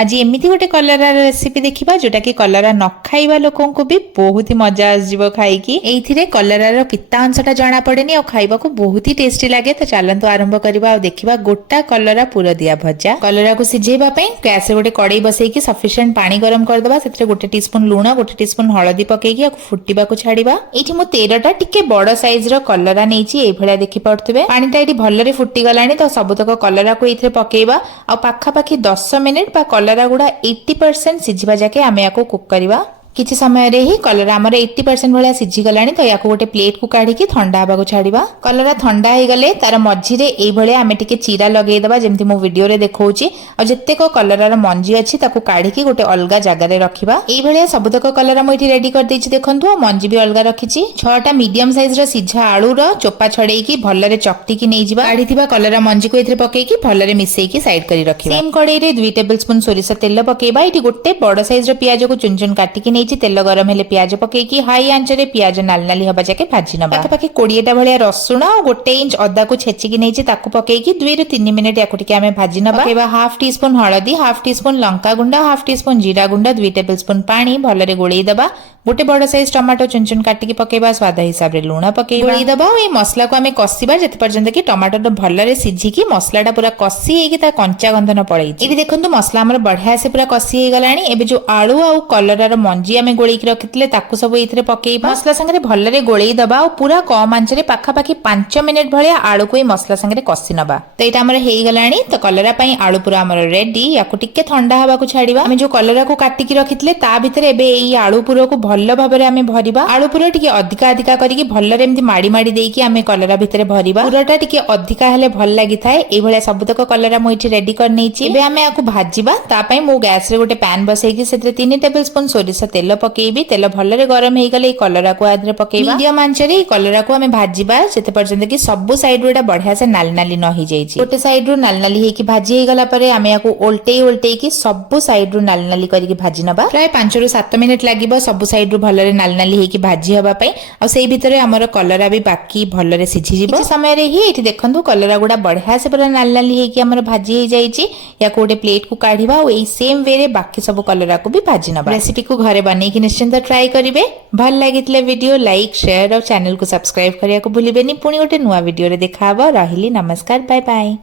आज एमती गोटे कलरा रेसिपी देखा जोटा कि कलरा न खाइबा लोकों को भी बहुत ही मजा आसो खाई एइथिरे कलरार पिता अंशटा जना पड़ेनी और खाइबा को बहुत ही टेस्टी लगे। तो चलतु आरंभ करबा और देखिबा गोटा कलरा पुर दिया भजा। कलरा को सिझेबा पई गैस रे गोटे कड़ाई बसैकी सफिशिएंट पानी गरम करदबा। सेतरे गोटे टीस्पून लूण गोटे टीस्पून हळदी पकेकी फुटिबा को छाड़िबा। एठी मु 13टा टिके बड़ साइज रो कलरा नेची ए भलिया देखि पड़थबे। पानीटा एठी भल्लरे फुटी गलानी तो सबतक कलरा को एथिरे पकेइबा आ पाखा पाखी 10 मिनिट बा कलरा गुड़ा 80% सिझिबा जाके आमे याको कुक करिबा। किछि समय रे ही कलरा हमर 80% भलिया सिझी गलानी तो याको गोटे प्लेट को काढी की ठंडा हबा को छाड़िबा। कलरा ठंडा हे गले तार मझी रे एई भलिया आमे टिके चीरा लगेई दबा जेमति मो वीडियो रे देखौची। और जत्ते को कलरार मंजी अछि ताको काढी की गोटे अलगा जगह रे रखिबा। एई भलिया सबतक कलरा मो इठी रेडी कर देछि देखंतु। मंजी भी अलगा रखिछि। 6टा मीडियम साइज रो सिझा आलू रो चोपा छडेई की भल्लरे चकटी की नै जिबा। काढीथिबा कलरा मंजी को इथिरे पकेई की भल्लरे मिसेई की साइड करी रखिबा। सेम कड़ाई रे 2 टेबलस्पून सोरिष तेल पकेइबा। इठी गोटे बड़ साइज रो प्याज को चुन चुन काटी की नेछि। तेल गरम हेले प्याज पकेकी हाई आंच रे प्याज नाल नाली हबा जाके भाजी नबा। पाखे 20टा भलिया रसुण और 1 इंच अदा को छेचिकी नेछि ताकू पकेकी 2 ରୁ 3 मिनिट याको टिके आमे भाजी नबा। पकेबा हाफ टी स्पून हळदी हाफ टी स्पून लंका गुंडा हाफ टी स्पून जीरा गुंडा 2 टेबलस्पून पानी भलरे गोळेई दबा। गोटे बड़ साइज टमाटो चुन चुन काटिकी पकेबा। स्वाद हिसाब रे लूण पकेबा गोळेई दबा। ए मसला को आमे कसिबा जते पर्यंत कि टमाटो भलरे सिझिकी मसलाटा पूरा कसी हेकी ता कंचा गंध न पळेई। एबे देखंतु मसला हमर बढ़िया से पूरा कसी हे गलानी। एबे जो आलू आ कलरार मंजी आमे गोळेई की रखितले ताकू सब इथरे पकेइबा। मसला संगे भलरे गोळेई दबा और पूरा कम आंच रे पाखा पाखी 5 मिनिट भलिया आलू को मसला संगे कसी नबा। तो एटा हमर हेई गलानी। तो कलरा पई आलू पूरा हमर रेडी। याको टिके ठंडा हबा को छाड़िबा। आमे जो कलरा को काटी की रखितले ता भितरे एबे एई आलू पूरा को भल्ल भाबरे आमे भरिबा। आलू पूरा टिके अधिका अधिका करिकी भल्लरे एमति माडी माडी देकी आमे कलरा भितरे भरिबा। पूराटा टिके अधिका हेले भल लागि थाए। एई भलिया सबतक कलरा मो इठी रेडी कर नेछि। एबे आमे याको भाजिबा। ता पई मो गैस रे गोटे पैन बसैकी सेतरे 3 टेबलस्पून सोरिष तेल पकेइबी। तेल भल्लरे गरम हे गले कलरा को आदरे पकेइबा। मीडियम आंच रे कलरा को हमें भाजिबा जते पर्यंत कि सब साइड रो बढ़िया से नाल नाली न ही जाई छी। गोटे साइड रो नाल नाली हे कि भाजी हे गला परे हमें याको उल्टेई उल्टेई कि सब साइड रो नाल नाली करी कि भाजी नबा। प्राय 5 ରୁ 7 मिनिट लागिबो सब साइड रो भलरे नाल नाली हे कि भाजी हबा पई। आ सेई भितरे हमर कलरा भी बाकी भलरे सिझी जिवो। किछि समय रे ही एठी देखंतु कलरा गुडा बढ़िया से पूरा नाल नाली हे कि हमर भाजी हे जाई छी। याको गोटे प्लेट को काढिबा और एई सेम वे रे बाकी सब कलरा को भी भाजी नबा। रेसिपी को घरे बनै कि निश्चिंत ट्राई करिवे। भल लागितले वीडियो लाइक शेयर और चैनल को सब्सक्राइब करिया को भूलिबेनी। पुणी गोटे नुआ वीडियो रे देखा हबो। रहिली नमस्कार बाय बाय।